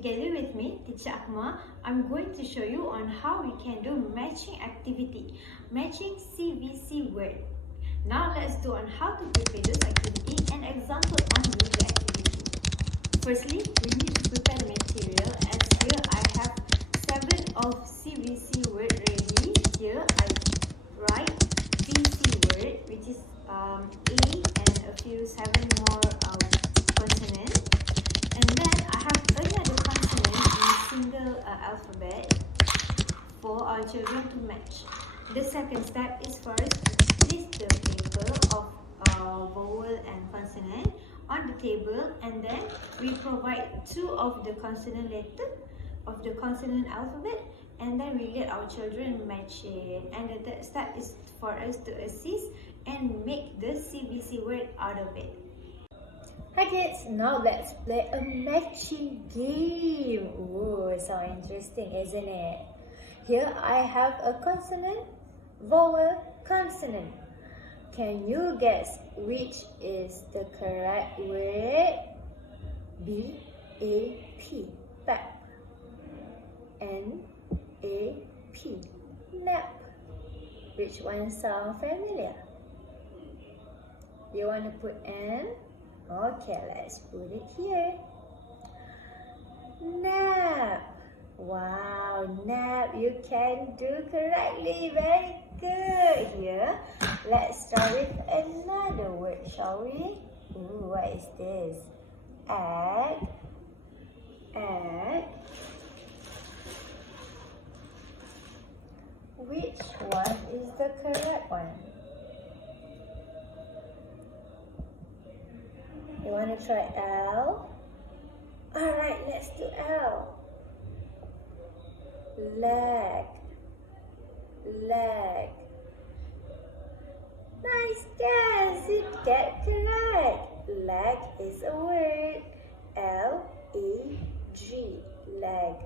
Together with me, Teacher Akma, I'm going to show you on how we can do matching activity, matching CVC word. Now let's do on how to prepare those activity and example on doing the activity. Firstly, we need to prepare the material, as here I have 7 of CVC word ready. Here I write VC word, which is A and a few 7 more consonants. And then I have another consonant in single alphabet for our children to match. The second step is for us to place the paper of vowel and consonant on the table, and then we provide 2 of the consonant letter of the consonant alphabet, and then we let our children match it. And the third step is for us to assist and make the CVC word out of it. Hi kids, now let's play a matching game. Ooh, so interesting, isn't it? Here I have a consonant, vowel, consonant. Can you guess which is the correct word? B-A-P, bap. N-A-P, nap. Which one sound familiar? You want to put N? Okay, let's put it here. Nap. Wow, nap. You can do correctly. Very good. Here, let's start with another word, shall we? Ooh, what is this? Egg. Egg. Which one is the correct one? You want to try L? Alright, let's do L. Leg. Leg. Nice guess! You get correct. Leg is a word. L-E-G. Leg.